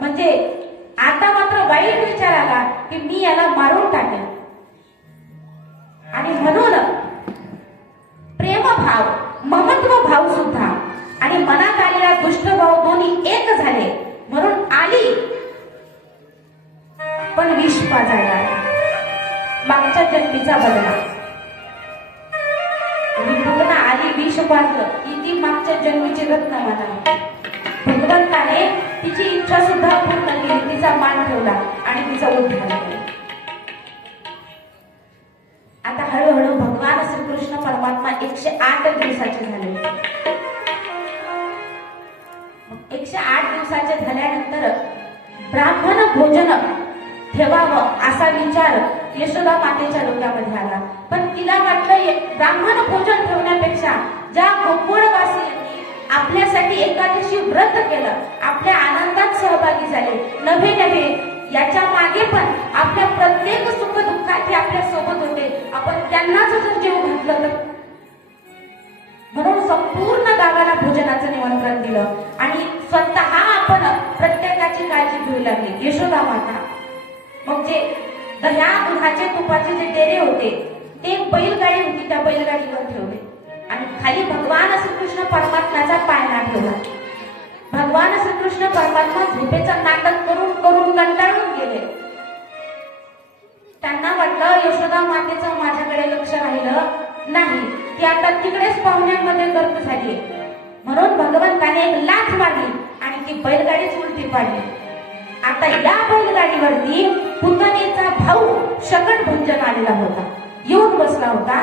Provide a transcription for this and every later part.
म्हणजे आता मात्र वाईट विचार आला की मी याला मारून टाकेन. आणि म्हणून प्रेमभाव, ममत्व भाव सुद्धा आणि मनात आलेला दुष्टभाव दोन्ही एक झाले. म्हणून आली पण विष पाजायला, मागच्या जन्मीचा बदला. पूर्ण आली विष पाजलं की ती मागच्या जन्मीची रत्न म्हणाली. भगवंताने तिची इच्छा सुद्धा पूर्ण केली, तिचा मान ठेवला आणि तिचा उद्धार केला. आता हळूहळू भगवान श्रीकृष्ण परमात्मा 108 दिवसाचे झाले. 108 दिवसाचे झाल्यानंतर ब्राह्मण भोजन ठेवावं असा विचार यशोदा मातेच्या डोक्यामध्ये आला. पण तिला वाटलं ब्राह्मण भोजन ठेवण्यापेक्षा ज्या गोकुळवासियांनी आपल्यासाठी एकादशी व्रत केलं, आपल्या आनंदात सहभागी झाले, नव्हे नव्हे याच्या मागे पण आपल्या प्रत्येक सुख दुःखात ते आपल्या सोबत होते, आपण त्यांनाच जर जीव घातलं तर. म्हणून संपूर्ण गावाला भोजनाचं निमंत्रण दिलं आणि स्वतः आपण प्रत्येकाची काळजी घेऊ लागली यशोदा माता. मग जे दह्या दुधाचे तुपाचे जे डेरे होते ते बैलगाडी होती, त्या बैलगाडीवर ठेवले आणि खाली भगवान श्रीकृष्ण परमात्म्याचा पाळणा ठेवला. भगवान श्रीकृष्ण परमात्मा झोपेचं नाटक करून करून कंटाळून गेले. त्यांना वाटलं यशोदा मातेचं माझ्याकडे लक्ष राहिलं नाही, ती आता तिकडेच पाहुण्यांमध्ये गर्क झाली. म्हणून भगवंताने एक लाथ मारली आणि ती बैलगाडीच उलटी पाडली. आता या बैलगाडीवरती पुतणेचा भाऊ शकटभंजन आलेला होता, येऊन बसला होता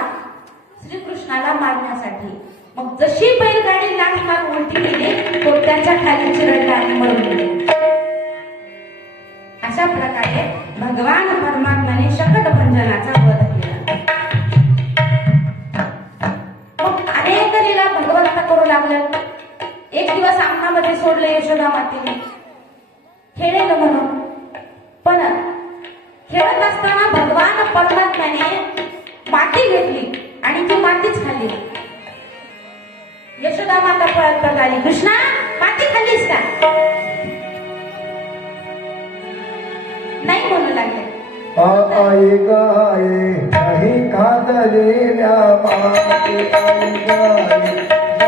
श्रीकृष्णाला मारण्यासाठी. मग जशी बैलगाडी लाथ मारून उलटी गेली तो त्याच्या खाली चिरडला आणि मरून गेले. अशा प्रकारे भगवान परमात्म्याने शकटभंजनाचा वध केला. मग अनेक लीला भगवंत करू लागले. एक दिवस अंगणामध्ये सोडले यशोदा मातेने खेळेल म्हणून, पण खेळत असताना भगवान परमात्म्याने माती घेतली आणि ती मातीच खाल्ली. यशोदा माता पळत पळत आली, कृष्णा माती खाल्लीस का? नाही म्हणू लागले. आई गाये नाही खादलेल्या माती, आई गाये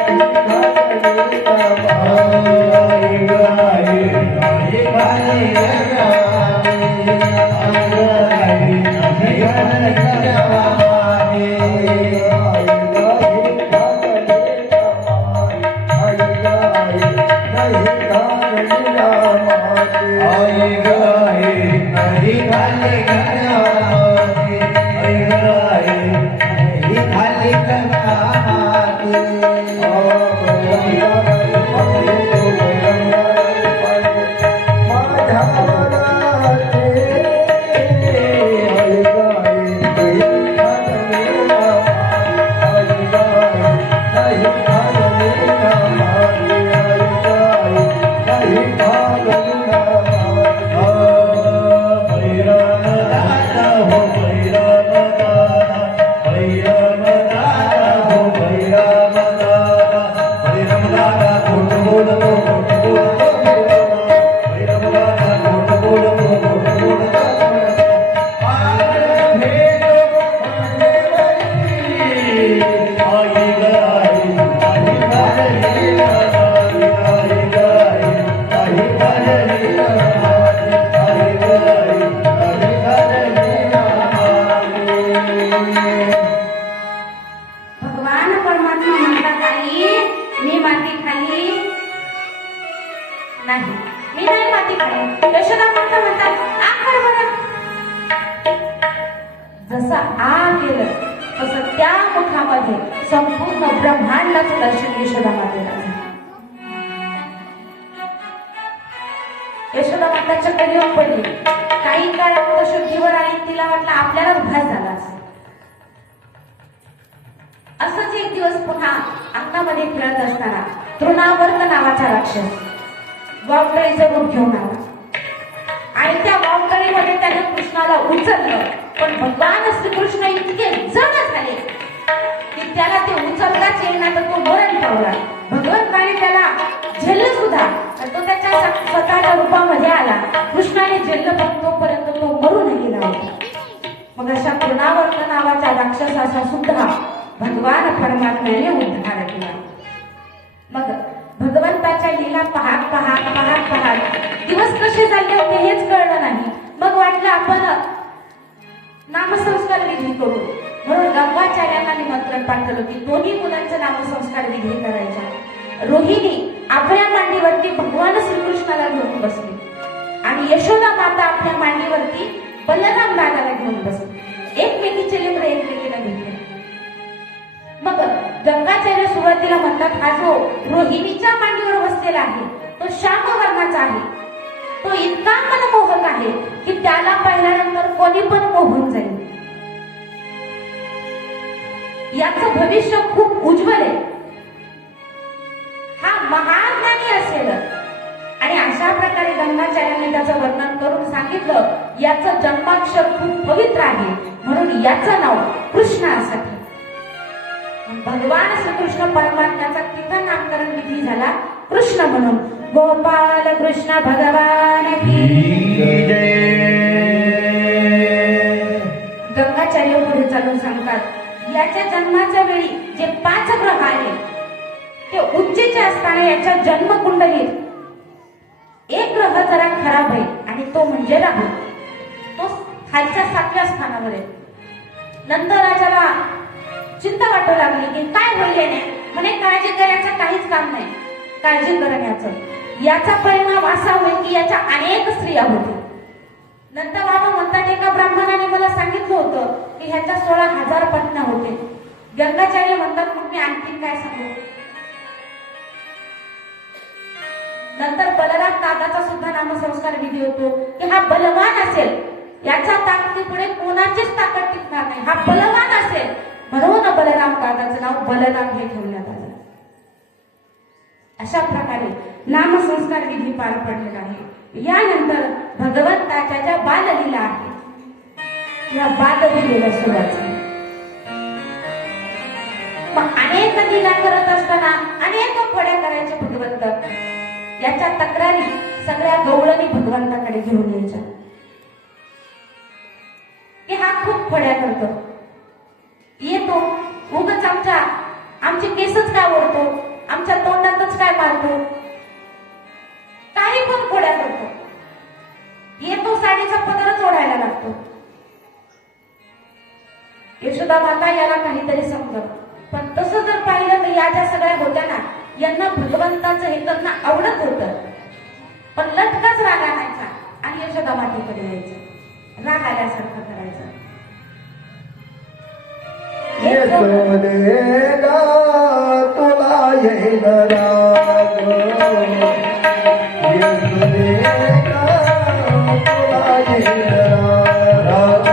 नाही खादलेल्या माती, आई गाये नाही खादलेल्या माती, आई गाये नाही खादलेल्या माती, आई गाये नाही खादलेल्या माती, आई गाये नाही खादलेल्या माती, आई गाये नाही खादलेल्या माती. नाही, मी नाही माती खाली. यशोदा माता म्हणतात आग बरं. जसं आग केलं तसं त्या मुखामध्ये संपूर्ण ब्रह्मांडाचं दर्शन यशोदा मातेला झालं. यशोदा माता चक्कर येऊन पडली. काही काळात शुद्धीवर आणि तिला वाटलं आपल्याला भास झाला असेल. असंच एक दिवस पुन्हा अंगणामध्ये खेळत असताना तृणावर्त नावाचा राक्षस वावटळीचं रूप घेऊन आला आणि त्या वावटळीमध्ये त्याने कृष्णाला उचललं. पण भगवान श्रीकृष्ण इतके जड झाले की त्याला ते उचलताच येईना, तर तो मरण पावला. भगवंताने त्याला झेललं सुद्धा, तर तो त्याच्या स्वतःच्या रूपामध्ये आला झेललं पण तोपर्यंत तो मरून गेला होता. मग अशा तृणावर्त नावाच्या राक्षसाचा सुद्धा भगवान परमात्म्याने उद्धार केला. मग भगवंताच्या लीला पाहत दिवस कसे चालले होते हेच कळलं नाही. मग वाटलं आपण नामसंस्कार विधी करू, म्हणून गंगाचार्यांना निमंत्रण पाठवलं की दोन्ही मुलांचे नामसंस्कार विधी करायचा. रोहिणी आपल्या मांडीवरती भगवान श्रीकृष्णाला घेऊन बसली आणि यशोदा माता आपल्या मांडीवरती बलराम दादाला घेऊन बसली. एकमेकीचे लेकरं एकमेकीला घेतले. मग गंगाचार्य सुरुवातीला म्हणतात, हा जो रोहिणीच्या मांडीवर बसलेला आहे तो श्याम वर्णाचा आहे, तो इतका मनमोहक आहे की त्याला पाहिल्यानंतर कोणी पण मोहून जाईल. याचं भविष्य खूप उज्ज्वल आहे, हा महाज्ञानी असेल. आणि अशा प्रकारे गंगाचार्यांनी त्याचं वर्णन करून सांगितलं, याचं जन्माक्षर खूप पवित्र आहे म्हणून याचं नाव कृष्ण असं ठेवलं. भगवान श्रीकृष्ण परमात्म्याचा तिथं नामकरण विधी झाला कृष्ण म्हणून. गोपाल कृष्ण भगवान की जय. गंगाचार्य पुढे चालून सांगतात, याच्या जन्माच्या वेळी जे 5 ग्रह आले ते उच्चेचे असताना याच्या जन्मकुंडलीत एक ग्रह जरा खराब आहे आणि तो म्हणजे राहू. तो खालच्या 7व्या स्थानावर आहे. नंतर राजाला चिंता वाटू लागली की काय होईल याने. म्हणे काळजी करायचं काहीच काम नाही, काळजी करण्याचं. याचा परिणाम असा होईल की याच्या अनेक स्त्रिया होतील. नंतर बाबा म्हणतात, एका ब्राह्मणाने मला सांगितलं होतं की ह्याच्या 16,000 पत्न्या होते. गंगाचार्य म्हणतात, मग मी आणखीन काय सांगू. नंतर बलराम दादाचा सुद्धा नामसंस्कार विधी होतो की हा बलवान असेल, याच्या ताकदीपुढे कोणाचीच ताकद टिकणार नाही, हा बलवान असेल म्हणून बलराम दादाचं नाव बलराम हे ठेवण्यात आलं. अशा प्रकारे नामसंस्कार विधी पार पडलेला आहे. यानंतर भगवंताच्या ज्या बाललीला आहे या बाललीलेला सुरुवात झाली. मग अनेक लीला करत असताना अनेक खोड्या करायचे भगवंत. याच्या तक्रारी सगळ्या गवळणी भगवंताकडे घेऊन यायच्या की हा खूप खोड्या करतो, येतो उगाच आमचे केसच काय ओढतो, आमच्या तोंडातच काय मारतो, काही पण खोड्या करतो, येतो साडीचा पदरच ओढायला लागतो. यशोदा माता याला काहीतरी समजत. पण तसं जर पाहिलं तर या ज्या सगळ्या होत्या ना, यांना भगवंताचं हे करणं आवडत होतं. पण लटकाच राग आणायचा आणि यशोदा मातेकडे यायचं, राग आल्यासारखं करायचं. यशोदेगा तुला येईल राग, यशोदेगा तुला येईल राग,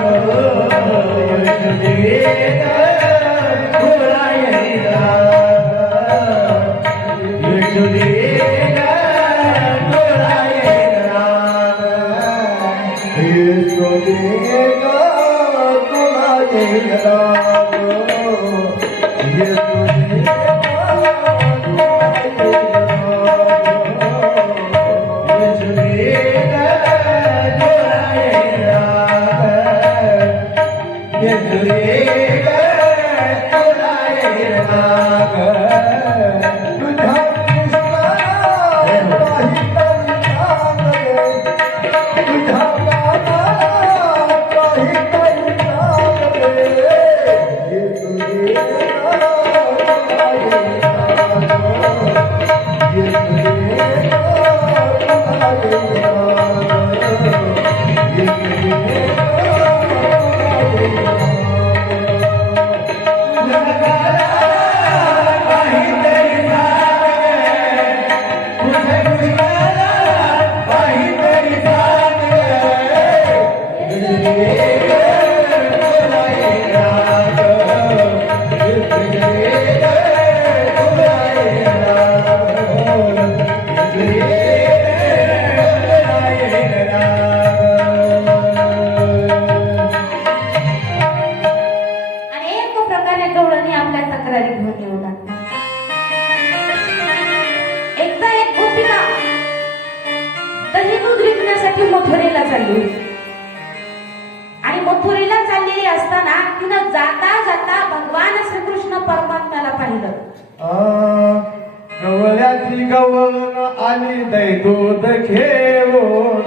यशोदेगा तुला येईल राग, यशोदेगा तुला येईल राग, यशोदेगा तुला येईल राग. विकण्यासाठी मथुरेला चालली होती. आणि मथुरेला चाललेली असताना तिनं जाता जाता भगवान श्रीकृष्ण परमात्म्याला पाहिलं. गवळ्याची गवळण आली दै दूध घेऊन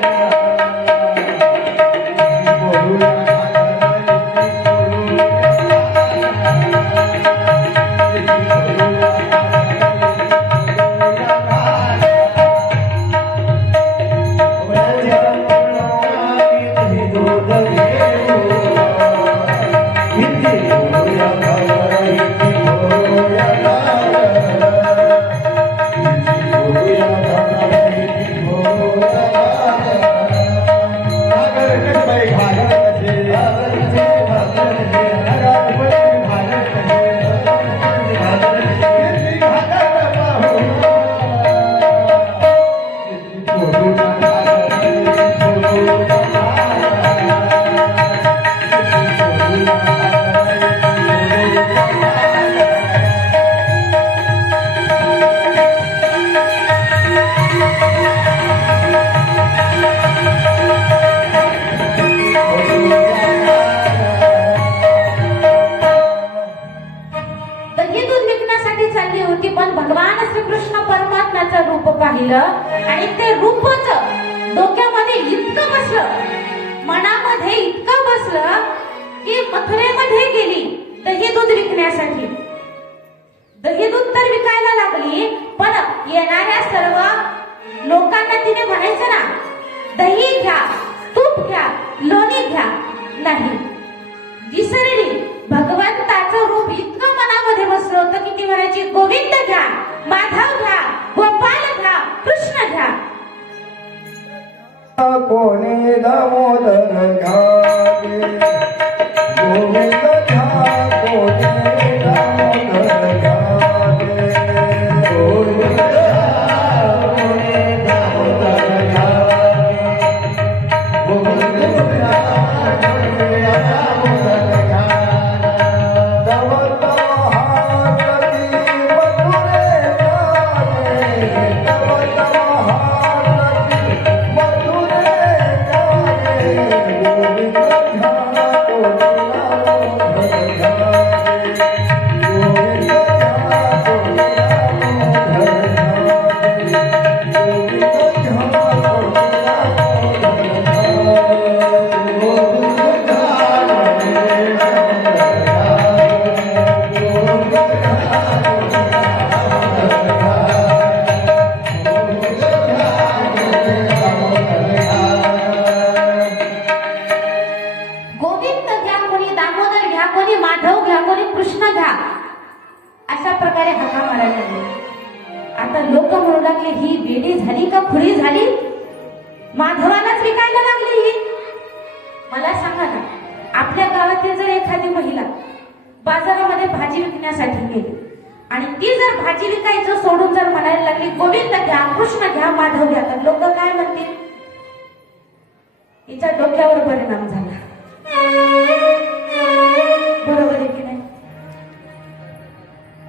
चालली होती. पण भगवान श्रीकृष्ण परमात्म्याचं रूप पाहिलं आणि ते रूपच डोक्यामध्ये इतकं बसलं, मनामध्ये इतकं बसलं की मथुरेमध्ये गेली दही दूध विकण्यासाठी. दही दूध तर विकायला लागली, पण येणाऱ्या सर्व लोकांना तिने म्हणायचं ना, दही घ्या, तूप घ्या, लोणी घ्या. नाही, विसरली. भगवंताचं रूप इतकं मनामध्ये बसलं होतं की ती म्हणायची, गोविंद घ्या, माधव घ्या, गोपाल घ्या, कृष्ण घ्या. कोणी दामोदर घ्यावे, गोविंद घ्या, कोणी दामोदर घ्यावे, गोविंद घ्या, कोणी दामोदर घ्यावे, गोविंद घ्या, कोणी दामोदर घ्यावे. तवत महागती मथुरे जावे, तवत महागती मथुरे जावे, गोविंद घ्या, कोणी दामोदर घ्यावे, गोविंद घ्या, कोणी दामोदर घ्यावे, गोविंद घ्या, कोणी गोविंद घ्या, कोणी दामोदर घ्या, कोणी माधव घ्या, कोणी कृष्ण घ्या, अशा प्रकारे हाका मारायला लागले. आता लोक म्हणू लागले, ही वेडी झाली का खुरी झाली, माधवालाच विकायला लागली ही. मला सांगा ना, आपल्या गावातील जर एखादी महिला बाजारामध्ये भाजी विकण्यासाठी गेली आणि ती जर भाजी विकायचं सोडून जर म्हणायला लागली, गोविंद घ्या, कृष्ण घ्या, माधव घ्या, तर लोक काय म्हणतील? हिच्या डोक्यावर परिणाम झाला. बरोबर आहे की नाही?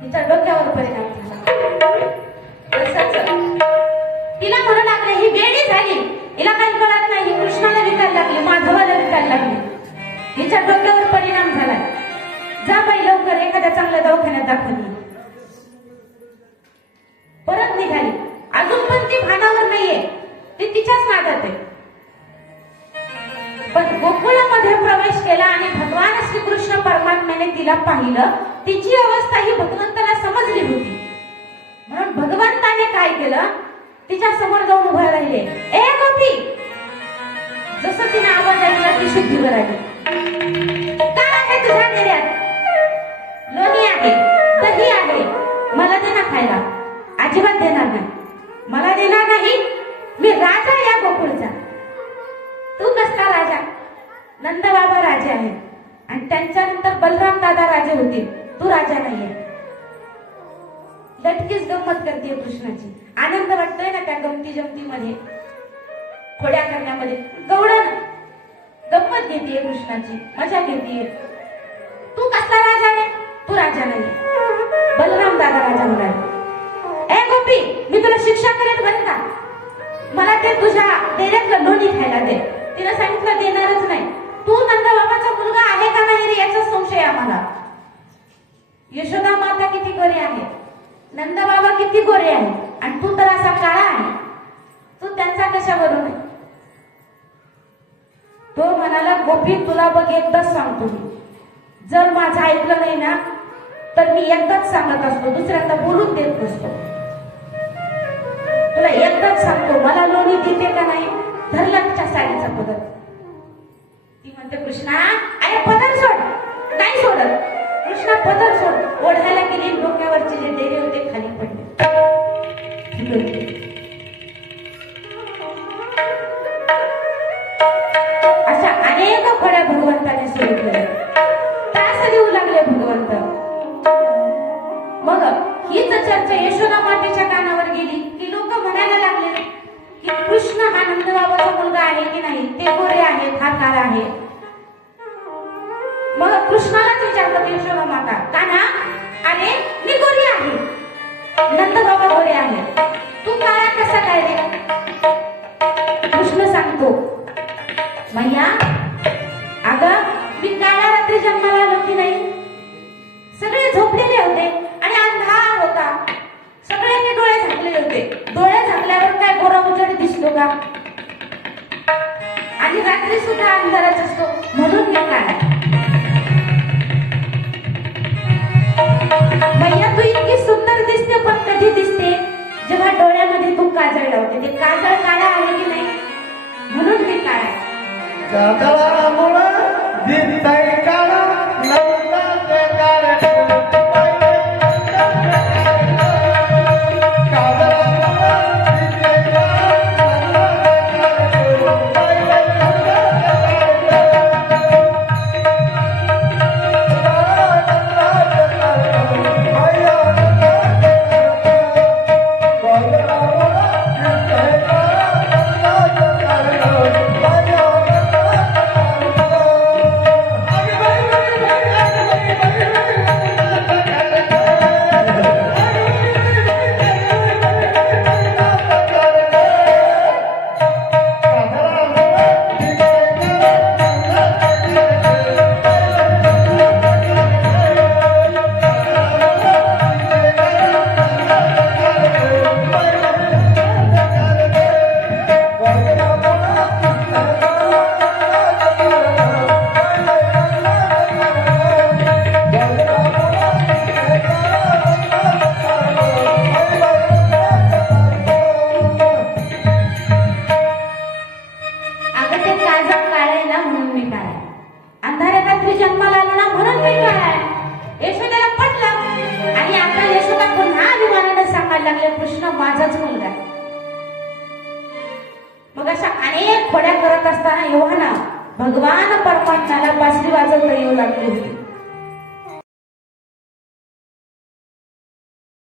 हिच्या डोक्यावर परिणाम झाला. तसंच तिला म्हणू लागले, ही वेडी झाली, हिला काही कळत नाही, ही कृष्णाला विकायला लागली, माधवाला विकायला लागली. हिच्या डोक्यावर परिणाम झाला. जा बाई लवकर एखाद्या चांगल्या दवाखान्यात दाखवली. परत निघाली, अजून पण ती भानावर नाहीये, ती तिच्याच नादात आहे. पण गोकुळामध्ये प्रवेश केला आणि भगवान श्रीकृष्ण परमात्म्याने तिला पाहिलं. तिची अवस्था ही भगवंताला समजली होती. म्हणून भगवंताने काय केलं, तिच्या समोर जाऊन उभा राहिले. ए गोपी, जसं तिने आवाज ऐकला ती शुद्धीवर आली. काय आहे तुझ्या निर्यात? लोणी आहे, दही आहे, मला दे ना खायला. अजिबात देणार नाही, मला देणार नाही. मी राजा या गोकुळचा. तू कसला राजा? नंद बाबा राजे आहेत आणि त्यांच्यानंतर बलराम दादा राजे होते. तू राजा नाहीये. लटकीच गंमत करते कृष्णाची. आनंद वाटतोय ना त्या गमती जमतीमध्ये, खोड्या करण्यामध्ये. गवळण गंमत घेतीये कृष्णाची, मजा घेतीये. तू कसला राजा रे? तू राजा नाही. बलराम दादा राजा म्हणाले, ए गोपी, मी तुला शिक्षा करेन बरं का. मला ते तुझ्या डेऱ्यातलं लोणी तुला बघ एकदाच सांगतो मी, जर माझं ऐकलं नाही ना तर मी एकदाच सांगत असतो, दुसऱ्यांदा बोलून देत नसतो. तुला एकदाच सांगतो, मला लोणी देते का नाही, धरलाच्या साडीचा पदर. ती म्हणते कृष्णा अरे पदर सोड. नाही सोडत. कृष्णा पदर सोड. ओढायला गेली, डोक्यावरचे जे डेरे होते खाली पडले. अशा अनेक फळ्या भगवंताने सुरू केल्या. त्रास देऊ लागले भगवंत. मग हीच चर्चा यशोदा मातेच्या कानावर गेली की लोक म्हणायला लागले की कृष्ण हा नंदबाबाचा मुलगा आहे की नाही, ते गोरे आहेत, हा काळा आहे. मग कृष्णालाच विचारतात यशोदा माता, कान्हा अरे मी गोरी आहे, नंदबाबा गोरे आहे, तू काळा कसा काय रे? कृष्ण सांगतो, मैया अगं मी काळ्या रात्री जन्माला आलो की नाही, सगळे झोपलेले होते आणि अंधार होता, सगळ्यांनी डोळे झाकलेले होते. डोळे झाकल्यावर काय गोरा उजेड दिसतो का? आणि रात्री सुद्धा अंधारच असतो, म्हणून मी काळा. मैया तू इतकी सुंदर दिसते, पण कधी दिसते जेव्हा डोळ्यामध्ये तू काजळ लावते. ते काजळ काळा आहे की नाही, म्हणून मी काळा. काजळामुळं दिसतंय काळं, नवनाचे कारण. कृष्ण माझाच मुलगा आहे. मग अशा अनेक खोड्या करत असताना एव्हाना भगवान परमात्म्याला बासरी वाजवता येऊ लागली होती.